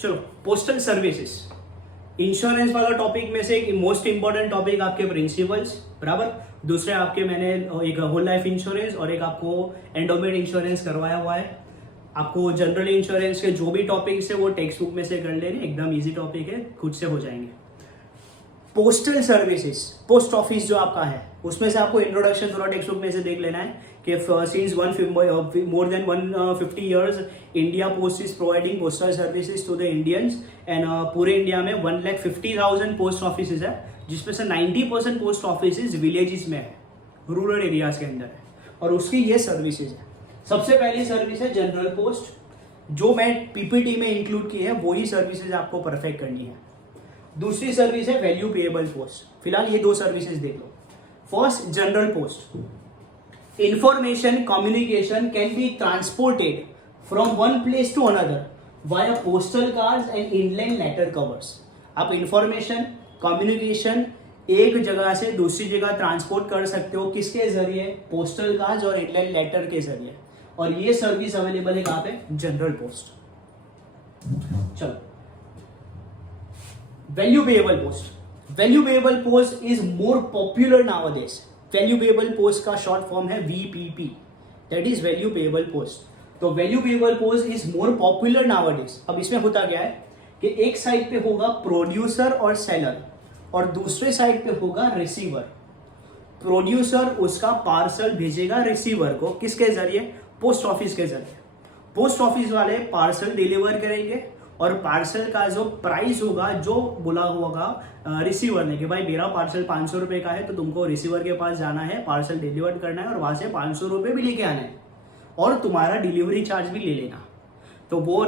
चलो, postal services insurance वाला topic में से एक मोस्ट इंपॉर्टेंट टॉपिक आपके प्रिंसिपल्स, बराबर। दूसरे आपके मैंने एक होल लाइफ इंश्योरेंस और एक आपको एंडोमेंट इंश्योरेंस करवाया हुआ है। आपको जनरल इंश्योरेंस के जो भी टॉपिक्स है वो टेक्स्ट बुक में से कर लेने, एकदम इजी टॉपिक है, खुद से हो जाएंगे। पोस्टल सर्विसेज, पोस्ट ऑफिस जो आपका है उसमें से आपको इंट्रोडक्शन थोड़ा टेक्स्ट बुक में से देख लेना है कि since more than 150 years India post is providing postal services to the Indians and पूरे इंडिया में 1,50,000 पोस्ट ऑफिस है, जिसमें से 90% पोस्ट ऑफिस विलेजेस में है, रूरल एरियाज के अंदर है, और उसकी ये सर्विसेज है। सबसे पहली सर्विस है जनरल पोस्ट, जो मैं पीपीटी में इंक्लूड की है वही सर्विसेज आपको परफेक्ट करनी है। दूसरी सर्विस है वैल्यू पेएबल पोस्ट। फिलहाल ये दो सर्विसेज देख लो। First, general post, information communication can be transported from one place to another via postal cards and inland letter covers. आप इंफॉर्मेशन कम्युनिकेशन एक जगह से दूसरी जगह ट्रांसपोर्ट कर सकते हो, किसके जरिए? पोस्टल कार्ड्स और इनलैंड लेटर के जरिए, और ये सर्विस अवेलेबल है कहां पे? General post. चलो, value payable post. Value payable post is more popular nowadays. Value payable post का शॉर्ट फॉर्म है VPP, that is value payable post. तो value payable post is more popular nowadays. अब इसमें होता क्या है कि एक साइड पे होगा प्रोड्यूसर और सेलर और दूसरे साइड पे होगा रिसीवर। प्रोड्यूसर उसका पार्सल भेजेगा रिसीवर को, किसके जरिए? पोस्ट ऑफिस के जरिए। पोस्ट ऑफिस वाले पार्सल डिलीवर करेंगे और पार्सल का जो प्राइस होगा, जो बोला होगा रिसीवर ने कि भाई मेरा पार्सल 500 रुपए का है, तो तुमको रिसीवर के पास जाना है, पार्सल डिलीवर करना है और वहां से 500 रुपए भी लेके आना है और तुम्हारा डिलीवरी चार्ज भी ले लेना। तो वो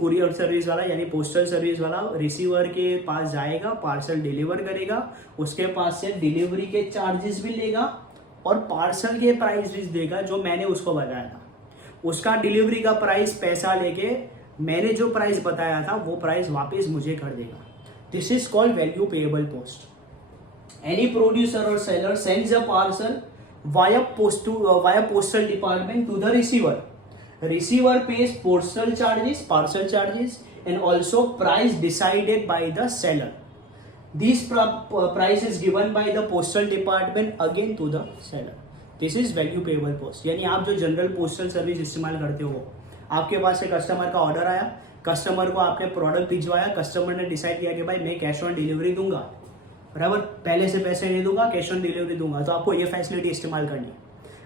कुरियर सर्विस वाला यानी पोस्टल सर्विस वाला रिसीवर के पास जाएगा, पार्सल डिलीवर करेगा, उसके पास से डिलीवरी के चार्जेस भी लेगा और पार्सल के प्राइस भी देगा जो मैंने उसको बताया था। उसका डिलीवरी का प्राइस पैसा लेके मैंने जो प्राइस बताया था वो प्राइस वापस मुझे कर देगा। This is called value payable post. Any producer और seller sends a parcel via postal department to the receiver. Receiver pays postal charges, parcel charges, and also price decided by the seller. These price is given by the postal department again to the seller. This is value payable post. यानी आप जो general postal service इस्तेमाल करते हो, आपके पास से customer का order आया, कस्टमर को आपने प्रोडक्ट भिजवाया, कस्टमर ने डिसाइड किया कि भाई मैं कैश ऑन डिलीवरी दूंगा, बराबर, पहले से पैसे नहीं दूंगा, कैश ऑन डिलीवरी दूंगा, तो आपको ये फैसिलिटी इस्तेमाल करनी है।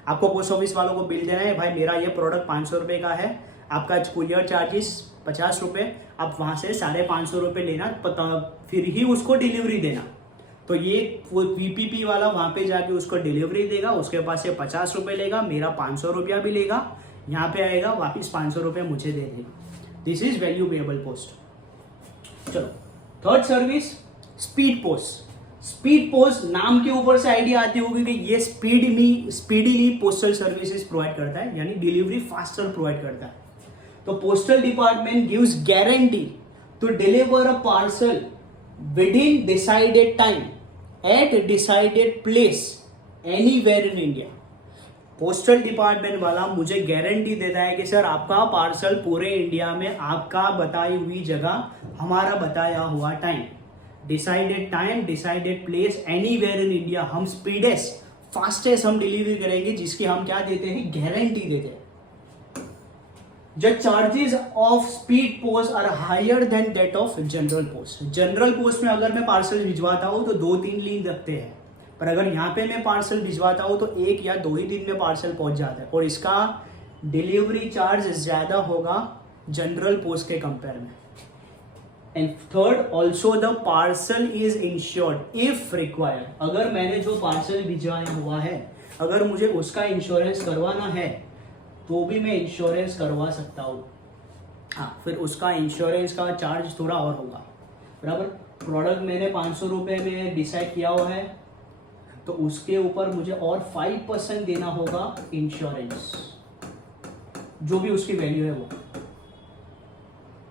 आपको पोस्ट ऑफिस वालों को बिल देना है, भाई मेरा ये प्रोडक्ट 500 रुपये का है, आपका कुरियर चार्जेस 50 रुपये, आप वहाँ से 550 रुपये लेना, फिर ही उसको डिलीवरी देना। तो ये वो पीपीपी वाला वहाँ पे जाके उसको डिलीवरी देगा, उसके पास से 50 रुपये लेगा, मेरा 500 रुपया भी लेगा, यहाँ पे आएगा वापस 500 रुपये मुझे दे देगा। This is value payable post. चलो, third service speed post. Speed post नाम के ऊपर से आइडिया आती होगी कि ये स्पीडीली पोस्टल सर्विसेज प्रोवाइड करता है, यानी डिलीवरी फास्टर प्रोवाइड करता है। तो postal department gives guarantee to deliver a parcel within decided time at decided place anywhere in India. Postal department वाला मुझे गारंटी देता है कि सर आपका पार्सल पूरे इंडिया में आपका बताई हुई जगह, हमारा बताया हुआ time, decided time, decided place, anywhere in India, हम स्पीडेस्ट फास्टेस्ट हम डिलीवरी करेंगे, जिसकी हम क्या देते हैं? गारंटी देते हैं। The charges of speed post are higher than that of general post. General post में अगर मैं पार्सल भिजवाता हूँ तो 2-3 दिन लगते हैं, पर अगर यहाँ पे मैं पार्सल भिजवाता हूँ तो 1 या 2 ही दिन में पार्सल पहुँच जाता है, और इसका डिलीवरी चार्ज ज़्यादा होगा जनरल पोस्ट के कंपेयर में। And third, also the parcel is insured if required. अगर मैंने जो पार्सल भिजवाया हुआ है, अगर मुझे उसका इंश्योरेंस करवाना है तो भी मैं इंश्योरेंस करवा सकता हूँ। हाँ, फिर उसका इंश्योरेंस का चार्ज थोड़ा और होगा, बराबर। प्रोडक्ट मैंने 500 रुपये में डिसाइड किया हुआ है, तो उसके ऊपर मुझे और 5% देना होगा इंश्योरेंस, जो भी उसकी वैल्यू है वो,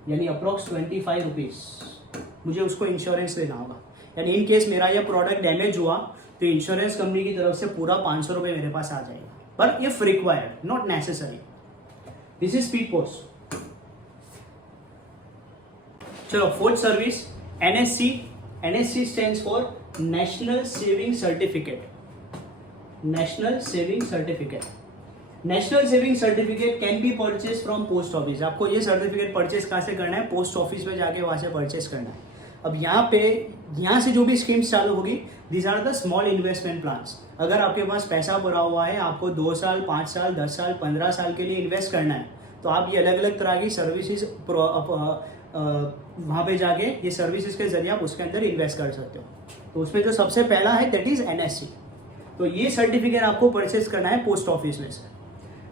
यानी अप्रोक्स 25 रुपीज़ मुझे उसको इंश्योरेंस देना होगा। यानी इन केस मेरा ये प्रोडक्ट डैमेज हुआ तो इंश्योरेंस कंपनी की तरफ से पूरा 500 रुपये मेरे पास आ जाएगा, but if required, not necessary. This is speed post. चलो fourth service NSC. NSC stands for national saving certificate. National saving certificate. National saving certificate can be purchase from post office. आपको ये सर्टिफिकेट परचेज कहाँ से करना है? Post office में जाके वहां से परचेज करना है. अब यहाँ से जो भी स्कीम्स चालू होगी, these are the small investment plans. अगर आपके पास पैसा भरा हुआ है, आपको 2 साल 5 साल 10 साल 15 साल के लिए इन्वेस्ट करना है, तो आप ये अलग अलग तरह की सर्विसेज वहाँ पे जाके ये सर्विसेज के जरिए आप उसके अंदर इन्वेस्ट कर सकते हो. तो उसमें जो सबसे पहला है दैट इज एनएससी. तो ये सर्टिफिकेट आपको परचेज करना है पोस्ट ऑफिस में से.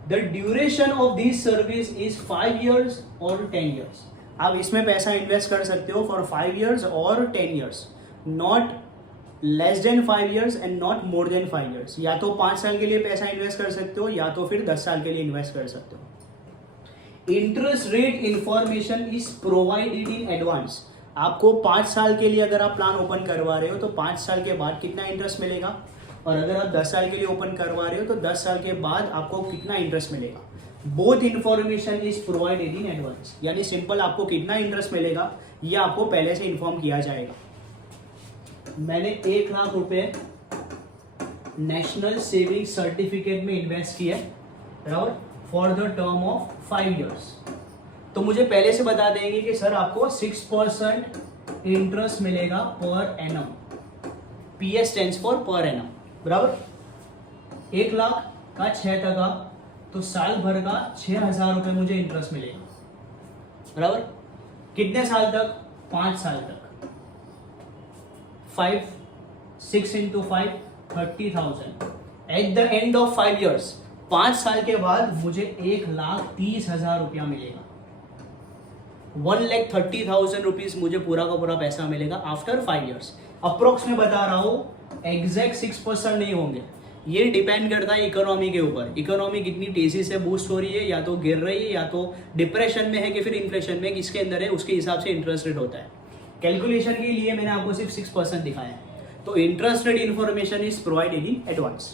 The duration of this service is 5 years और 10 years. आप इसमें पैसा इन्वेस्ट कर सकते हो फॉर 5 years और 10 years, not less than 5 years and not more than 5 years. या तो 5 साल के लिए पैसा इन्वेस्ट कर सकते हो या तो फिर 10 साल के लिए इन्वेस्ट कर सकते हो. Interest rate information is provided in advance. आपको 5 साल के लिए अगर आप प्लान ओपन करवा रहे हो तो 5 साल के बाद कितना इंटरेस्ट मिलेगा, और अगर आप 10 साल के लिए ओपन करवा रहे हो तो 10 साल के बाद आपको कितना इंटरेस्ट मिलेगा. Both information is provided in advance. यानी सिंपल आपको कितना इंटरेस्ट मिलेगा ये आपको पहले से इन्फॉर्म किया जाएगा. मैंने 1 लाख रुपए नेशनल सेविंग सर्टिफिकेट में इन्वेस्ट किया बराबर for the term of 5 years. तो मुझे पहले से बता देंगे कि सर आपको 6% इंटरेस्ट मिलेगा per annum. PS stands for per annum बराबर. 1 लाख का 6%, तो साल भर का 6,000 रुपए मुझे इंटरेस्ट मिलेगा बराबर. कितने साल तक? 5 साल तक. 6 into 5 30,000. At the end of 5 years, 5 साल के बाद मुझे 1,30,000 रुपया मिलेगा. 1,30,000 रुपीज मुझे पूरा का पूरा पैसा मिलेगा आफ्टर 5 years. अप्रोक्स में बता रहा हूं, एग्जैक्ट 6% नहीं होंगे. ये डिपेंड करता है इकोनॉमी के ऊपर. इकोनॉमी कितनी तेजी से बूस्ट हो रही है, या तो गिर रही है, या तो डिप्रेशन में है, कि फिर इन्फ्लेशन में किसके अंदर है, उसके हिसाब से इंटरेस्ट रेट होता है. कैलकुलेशन के लिए मैंने आपको सिर्फ 6% दिखाया है. तो interest rate information is provided in advance.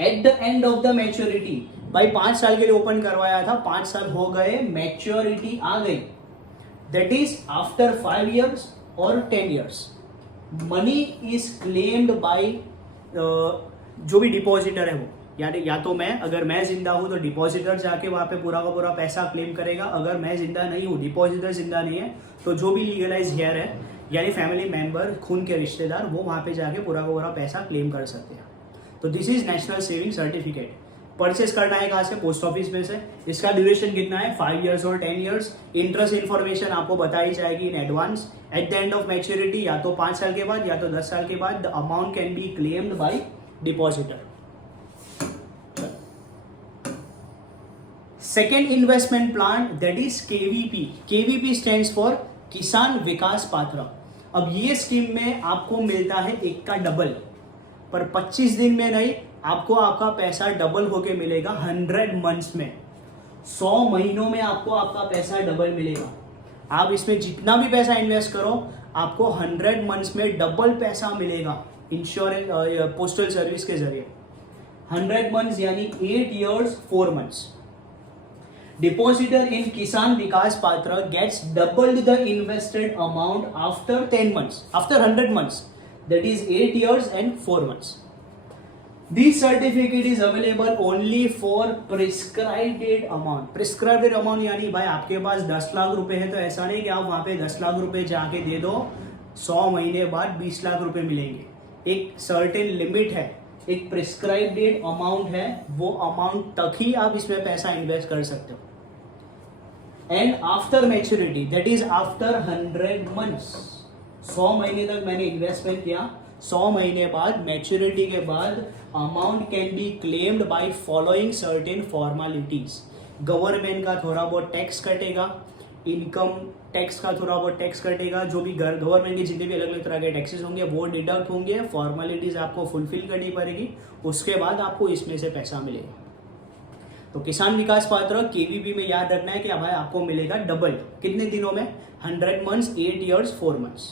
At the end of the maturity, भाई 5 साल के लिए ओपन करवाया था, 5 साल हो गए, मैच्योरिटी आ गई, दैट इज आफ्टर 5 years और 10 years, money is claimed by जो भी डिपॉजिटर है वो. यानी या तो मैं, अगर मैं जिंदा हूं तो डिपॉजिटर जाके वहां पे पूरा का पूरा पैसा क्लेम करेगा. अगर मैं जिंदा नहीं हूं, डिपॉजिटर जिंदा नहीं है, तो जो भी लीगलाइज हेयर है यानी फैमिली मेंबर, खून के रिश्तेदार, वो वहां पे जाके पूरा का पूरा पैसा क्लेम कर सकते हैं. तो this is national saving certificate. Purchase करना है कहाँ से? पोस्ट ऑफिस में से. इसका ड्यूरेशन कितना है? 5 years और 10 years. इंटरेस्ट इन्फॉर्मेशन आपको बताई जाएगी in advance. At the end of maturity, या तो 5 साल के बाद या तो 10 साल के बाद, the amount can be claimed by depositor. Second investment plan that is KVP. KVP stands for किसान विकास पात्र. अब ये स्कीम में आपको मिलता है 1 का डबल, पर 25 दिन में नहीं, आपको आपका पैसा डबल होके मिलेगा 100 मंथ्स में. 100 महीनों में आपको आपका पैसा डबल मिलेगा. आप इसमें जितना भी पैसा इन्वेस्ट करो, आपको 100 मंथ्स में डबल पैसा मिलेगा इंश्योरेंस पोस्टल सर्विस के जरिए. 100 मंथ्स यानी 8 years 4 months. Depositor in Kisan Vikas Patra gets doubled the invested amount after 10 months, after 100 months, that is 8 years and 4 months. This certificate is available only for prescribed amount. Prescribed amount यानी भाई आपके पास 10 लाख रुपए है, तो ऐसा नहीं कि आप वहां पे 10 लाख रुपए जाके दे दो, 100 महीने बाद 20 लाख रुपए मिलेंगे. एक सर्टेन लिमिट है, एक प्रिस्क्राइब्ड अमाउंट है, वो अमाउंट तक ही आप इसमें पैसा इन्वेस्ट कर सकते हो. And after maturity, that is after 100 months, 100 महीने तक मैंने इन्वेस्टमेंट किया, 100 महीने बाद मैच्योरिटी के बाद amount can be claimed by following certain formalities. Government का थोड़ा बहुत टैक्स कटेगा, इनकम टैक्स का थोड़ा बहुत टैक्स कटेगा, जो भी गवर्नमेंट के जितने भी अलग अलग तरह के टैक्सेस होंगे वो डिडक्ट होंगे, फॉर्मेलिटीज आपको फुलफिल करनी पड़ेगी, उसके बाद आपको इसमें से पैसा मिलेगा. तो किसान विकास पात्र KVP में याद रखना है कि भाई आपको मिलेगा डबल. कितने दिनों में? 100 months, 8 years 4 months.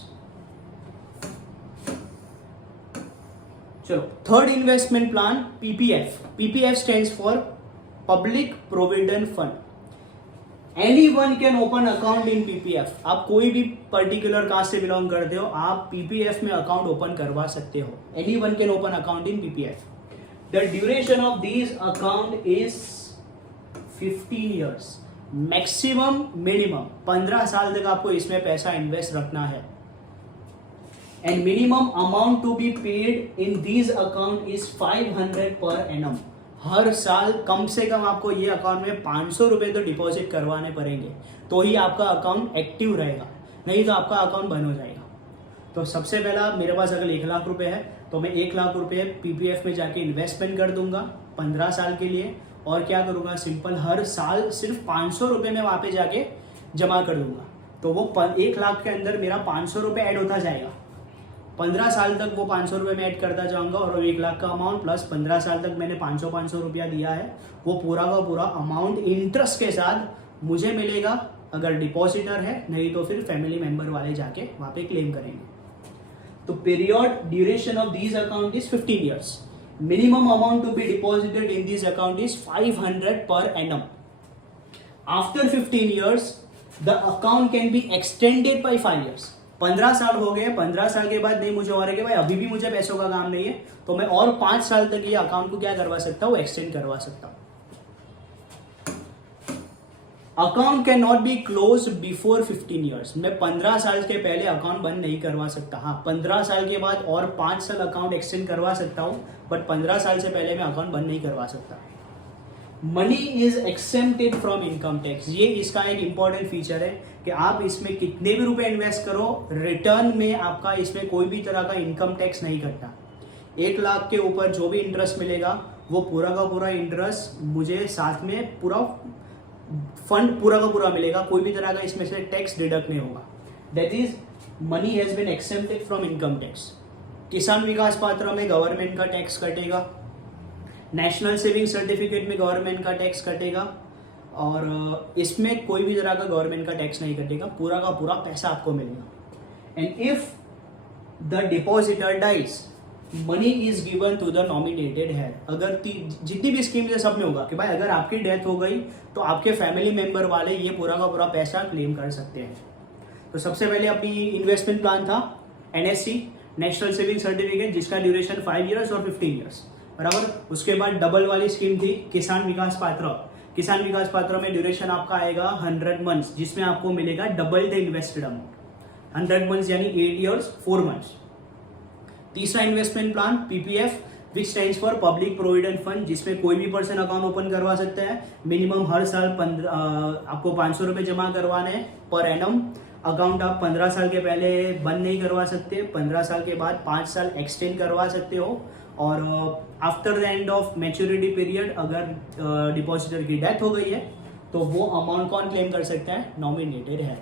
चलो, third investment plan PPF. PPF stands for public provident fund. Anyone can open account in PPF. आप कोई भी पर्टिकुलर कास्ट से बिलोंग करते हो, आप PPF में अकाउंट ओपन करवा सकते हो. Anyone can open account in PPF. The duration of these account is 15 years. Maximum minimum 15 साल तक आपको इसमें पैसा इन्वेस्ट रखना है. And minimum amount to be paid in these account is 500 per annum. हर साल कम से कम आपको ये अकाउंट में 500 रुपए तो डिपॉजिट करवाने पड़ेंगे, तो ही आपका अकाउंट एक्टिव रहेगा, नहीं तो आपका अकाउंट बंद हो जाएगा. तो सबसे पहला मेरे पास अगर 1 लाख रुपए है तो मैं 1 लाख रुपए PPF में जाके इन्वेस्टमेंट कर दूंगा 15 साल के लिए. और क्या करूंगा, सिंपल हर साल सिर्फ 500 रुपये में वहाँ पे जाके जमा कर दूंगा. तो वो 1 लाख के अंदर मेरा 500 रुपये ऐड होता जाएगा. 15 साल तक वो 500 रुपये में ऐड करता जाऊंगा और 1 लाख का अमाउंट प्लस 15 साल तक मैंने 500 रुपया दिया है, वो पूरा का पूरा अमाउंट इंटरेस्ट के साथ मुझे मिलेगा अगर डिपॉजिटर है, नहीं तो फिर फैमिली मेंबर वाले जाके वहाँ पे क्लेम करेंगे. तो period duration of these account is 15 years. Minimum amount to be deposited in this account is 500 per annum. After 15 years, the account can be extended by 5 years. 15 साल हो गए, 15 साल के बाद नहीं मुझे हो रहा है कि भाई अभी भी मुझे पैसों का काम नहीं है, तो मैं और 5 साल तक ये अकाउंट को क्या करवा सकता हूँ, एक्सटेंड करवा सकता हूँ. Account can not be close before 15 years. मैं 15 साल के पहले अकाउंट बंद नहीं करवा सकता. हाँ, 15 साल के बाद और 5 साल अकाउंट एक्सटेंड करवा सकता हूँ, बट 15 साल से पहले मैं अकाउंट बंद नहीं करवा सकता. Money is exempted from income tax. ये इसका एक इंपॉर्टेंट फीचर है कि आप इसमें कितने भी रुपए इन्वेस्ट करो, रिटर्न में आपका इसमें कोई भी तरह का इनकम टैक्स नहीं कटता. 1 लाख के ऊपर जो भी इंटरेस्ट मिलेगा वो पूरा का पूरा इंटरेस्ट मुझे साथ में पूरा फंड पूरा का पूरा मिलेगा. कोई भी तरह का इसमें से टैक्स डिडक्ट नहीं होगा. That is money has been exempted from income tax. Kisan Vikas Patra में गवर्नमेंट का टैक्स कटेगा, नेशनल सेविंग सर्टिफिकेट में गवर्नमेंट का टैक्स कटेगा, और इसमें कोई भी तरह का गवर्नमेंट का टैक्स नहीं कटेगा. पूरा का पूरा पैसा आपको मिलेगा. And if the depositor dies, money is given to the nominated head. अगर जितनी भी स्कीम है सब में होगा कि भाई अगर आपकी डेथ हो गई तो आपके फैमिली मेंबर वाले ये पूरा का पूरा पैसा क्लेम कर सकते हैं. तो सबसे पहले अपनी इन्वेस्टमेंट प्लान था NSC, नेशनल सेविंग सर्टिफिकेट, जिसका ड्यूरेशन 5 ईयर्स और 15 ईयर्स, बराबर. उसके बाद डबल वाली स्कीम थी किसान विकास पात्र. किसान विकास पात्र में ड्यूरेशन आपका आएगा 100 मंथ्स, जिसमें आपको मिलेगा double the invested amount. 100 months यानी 8 ईयर्स 4 मंथ्स. तीसरा investment plan PPF, which stands for public provident fund, जिसमें कोई भी पर्सन अकाउंट ओपन करवा सकता है. मिनिमम हर साल आपको 500 रुपये जमा करवाने हैं पर एनम. अकाउंट आप 15 साल के पहले बंद नहीं करवा सकते, 15 साल के बाद 5 साल एक्सटेंड करवा सकते हो. और after the end of maturity period अगर डिपॉजिटर की डेथ हो गई है तो वो अमाउंट कौन क्लेम कर सकता है, नॉमिनेटेड है.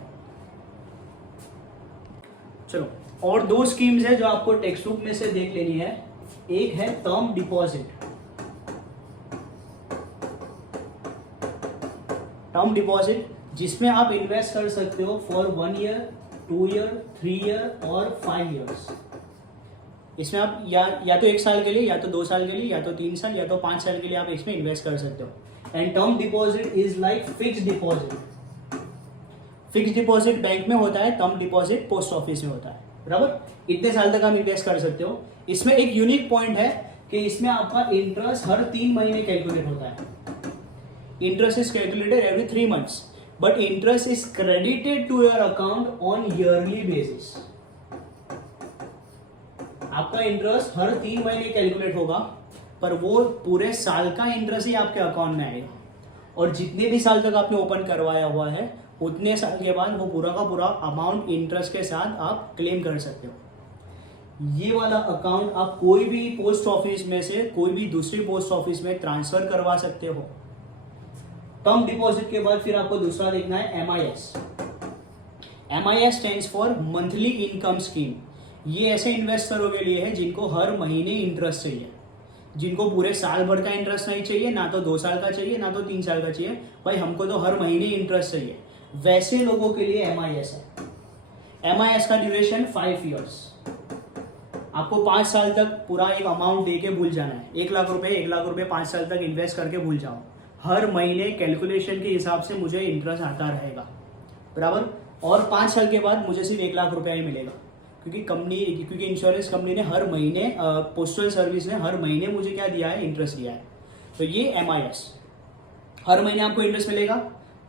चलो, और 2 स्कीम्स है जो आपको टेक्स्ट बुक में से देख लेनी है. एक है टर्म डिपॉजिट. टर्म डिपॉजिट जिसमें आप इन्वेस्ट कर सकते हो फॉर 1 ईयर, 2 ईयर, 3 ईयर और 5 ईयर्स. इसमें आप या तो 1 साल के लिए, या तो 2 साल के लिए, या तो 3 साल, या तो 5 साल के लिए आप इसमें इन्वेस्ट कर सकते हो. And term deposit is like fixed deposit. Fixed deposit bank में होता है, टर्म डिपॉजिट पोस्ट ऑफिस में होता है, बराबर. इतने साल तक आप इन्वेस्ट कर सकते हो. इसमें एक यूनिक पॉइंट है कि इसमें आपका इंटरेस्ट हर 3 महीने कैलकुलेट होता है. Interest is calculated every 3 months, but interest is credited to your account on yearly basis. आपका इंटरेस्ट हर 3 महीने कैलकुलेट होगा, पर वो पूरे साल का इंटरेस्ट ही आपके अकाउंट में आएगा. और जितने भी साल तक आपने ओपन करवाया हुआ है उतने साल के बाद वो पूरा का पूरा अमाउंट इंटरेस्ट के साथ आप क्लेम कर सकते हो. ये वाला अकाउंट आप कोई भी पोस्ट ऑफिस में से कोई भी दूसरी पोस्ट ऑफिस में ट्रांसफर करवा सकते हो. टर्म डिपॉजिट के बाद फिर आपको दूसरा देखना है MIS. MIS stands for monthly income scheme. ये ऐसे इन्वेस्टरों के लिए है जिनको हर महीने इंटरेस्ट चाहिए, जिनको पूरे साल भर का इंटरेस्ट नहीं चाहिए, ना तो 2 साल का चाहिए, ना तो 3 साल का चाहिए. भाई हमको तो हर महीने इंटरेस्ट चाहिए. वैसे लोगों के लिए MIS है. MIS का ड्यूरेशन 5 ईयर्स. आपको 5 साल तक पूरा एक अमाउंट दे के भूल जाना है. 1 लाख रुपए 5 साल तक इन्वेस्ट करके भूल जाओ. हर महीने कैलकुलेशन के हिसाब से मुझे इंटरेस्ट आता रहेगा, बराबर। और 5 साल के बाद मुझे सिर्फ 1 लाख रुपया ही मिलेगा, क्योंकि इंश्योरेंस कंपनी ने हर महीने, पोस्टल सर्विस ने हर महीने मुझे क्या दिया है, इंटरेस्ट दिया है। तो ये MIS हर महीने आपको इंटरेस्ट मिलेगा,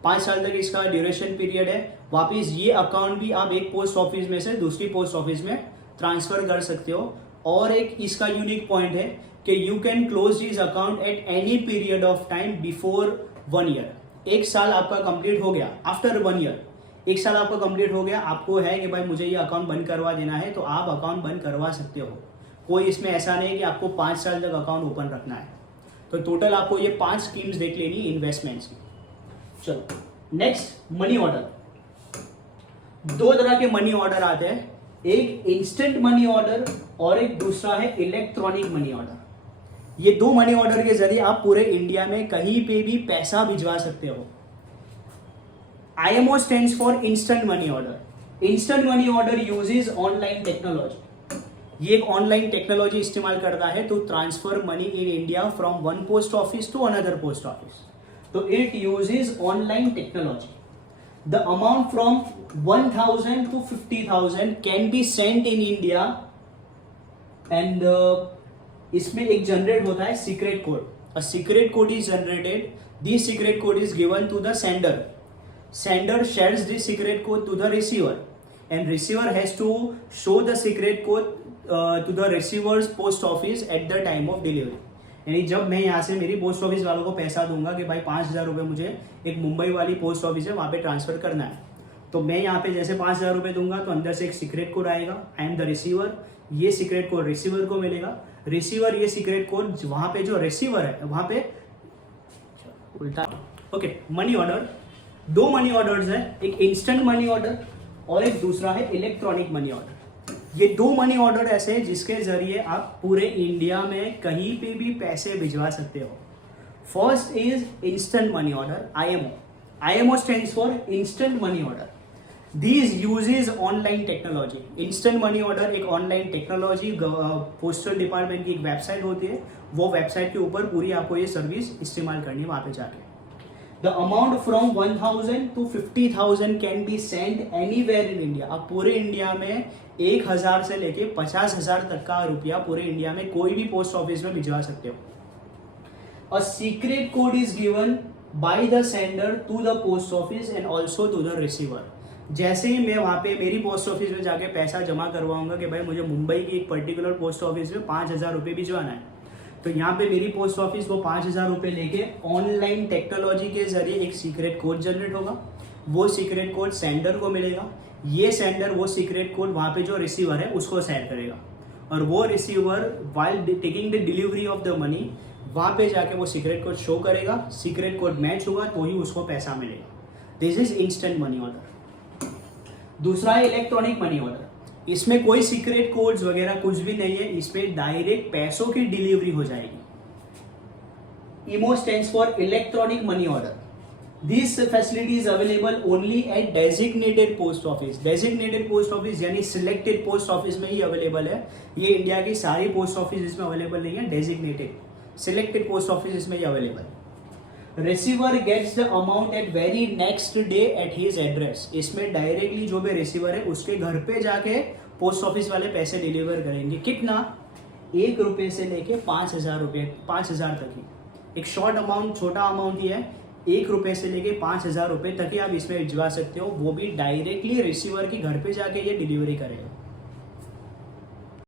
5 साल तक इसका ड्यूरेशन पीरियड है। वापिस ये अकाउंट भी आप एक पोस्ट ऑफिस में से दूसरी पोस्ट ऑफिस में ट्रांसफर कर सकते हो। और एक इसका यूनिक पॉइंट है कि you can close this account at any period of time before 1 year. 1 साल आपका कंप्लीट हो गया, आफ्टर 1 ईयर 1 साल आपका कंप्लीट हो गया, आपको है कि भाई मुझे ये अकाउंट बंद करवा देना है, तो आप अकाउंट बंद करवा सकते हो। कोई इसमें ऐसा नहीं है कि आपको 5 साल तक अकाउंट ओपन रखना है। तो टोटल आपको ये 5 स्कीम्स देख लेनी इन्वेस्टमेंट्स की। चलो नेक्स्ट, मनी ऑर्डर। 2 तरह के मनी ऑर्डर आते हैं, एक इंस्टेंट मनी ऑर्डर और एक दूसरा है इलेक्ट्रॉनिक मनी ऑर्डर। ये 2 मनी ऑर्डर के जरिए आप पूरे इंडिया में कहीं पे भी पैसा भिजवा सकते हो। IMO stands for instant money order. Instant money order uses online technology. ये एक ऑनलाइन टेक्नोलॉजी इस्तेमाल करता है to transfer money in India from one post office to another post office. तो it uses online technology. The amount from 1000 to 50,000 can be sent in India and इसमें एक generate होता है secret code. A secret code is generated, this secret code is given to the sender. Sender shares the secret code to the receiver, and receiver has to show the secret code to the receiver's post office at the time of delivery. यानी जब मैं यहाँ से मेरी post office वालों को पैसा दूंगा कि भाई 5,000 रुपये मुझे एक मुंबई वाली पोस्ट ऑफिस है वहाँ पे ट्रांसफर करना है, तो मैं यहाँ पे जैसे 5,000 रुपये दूंगा तो अंदर से एक सीक्रेट कोड आएगा, आई एम द रिसीवर। ये सीक्रेट कोड रिसीवर को मिलेगा, रिसीवर ये सीक्रेट कोड वहाँ पे जो रिसीवर है वहाँ पे उल्टा। Okay, money order 2 money orders है, एक इंस्टेंट मनी ऑर्डर और एक दूसरा है इलेक्ट्रॉनिक मनी ऑर्डर। ये 2 मनी ऑर्डर ऐसे हैं जिसके जरिए आप पूरे इंडिया में कहीं पे भी पैसे भिजवा सकते हो। First is instant money order, IMO. IMO stands for instant money order. These uses online technology. Instant money order एक ऑनलाइन टेक्नोलॉजी, पोस्टल डिपार्टमेंट की एक वेबसाइट होती है, वो वेबसाइट के ऊपर पूरी आपको ये सर्विस इस्तेमाल करनी है वहाँ पे जाके। The amount from 1000 to 50,000 can be sent anywhere in India. आप पूरे इंडिया में 1,000 से लेके 50,000 तक का रुपया पूरे इंडिया में कोई भी पोस्ट ऑफिस में भिजवा सकते हो। A secret code is given by the sender to the post office and also to the receiver. जैसे ही मैं वहाँ पे मेरी पोस्ट ऑफिस में जाके पैसा जमा करवाऊंगा कि भाई मुझे मुंबई की एक पर्टिकुलर पोस्ट ऑफिस में 5,000 रुपये भिजवाना है, तो यहाँ पे मेरी पोस्ट ऑफिस वो 5,000 रुपये लेके ऑनलाइन टेक्नोलॉजी के जरिए एक सीक्रेट कोड जनरेट होगा, वो सीक्रेट कोड सेंडर को मिलेगा, ये सेंडर वो सीक्रेट कोड वहाँ पे जो रिसीवर है उसको शेयर करेगा, और वो receiver while taking the delivery of the money वहाँ पे जाके वो सीक्रेट कोड शो करेगा, सीक्रेट कोड मैच होगा तो ही उसको पैसा मिलेगा। This is instant money order. दूसरा है इलेक्ट्रॉनिक मनी ऑर्डर। इसमें कोई सीक्रेट कोड्स वगैरह कुछ भी नहीं है, इसमें डायरेक्ट पैसों की डिलीवरी हो जाएगी। IMO stands for electronic money order. This facility is available only at designated post office. Designated post office यानी सिलेक्टेड पोस्ट ऑफिस में ही अवेलेबल है। ये इंडिया की सारी पोस्ट ऑफिस इसमें अवेलेबल नहीं है, डेजिग्नेटेड सिलेक्टेड पोस्ट ऑफिस इसमें ही available. Receiver gets the amount at very next day at his address. इसमें डायरेक्टली जो भी रिसीवर है उसके घर पे जाके पोस्ट ऑफिस वाले पैसे डिलीवर करेंगे। कितना? 1 रुपये से लेके 5,000 रुपये, 5,000 तक ही। एक शॉर्ट अमाउंट, छोटा अमाउंट ही है, 1 रुपये से लेके 5,000 रुपये तक ही आप इसमें भिजवा सकते हो, वो भी डायरेक्टली रिसीवर के घर पे जाके ये डिलीवरी करेगा।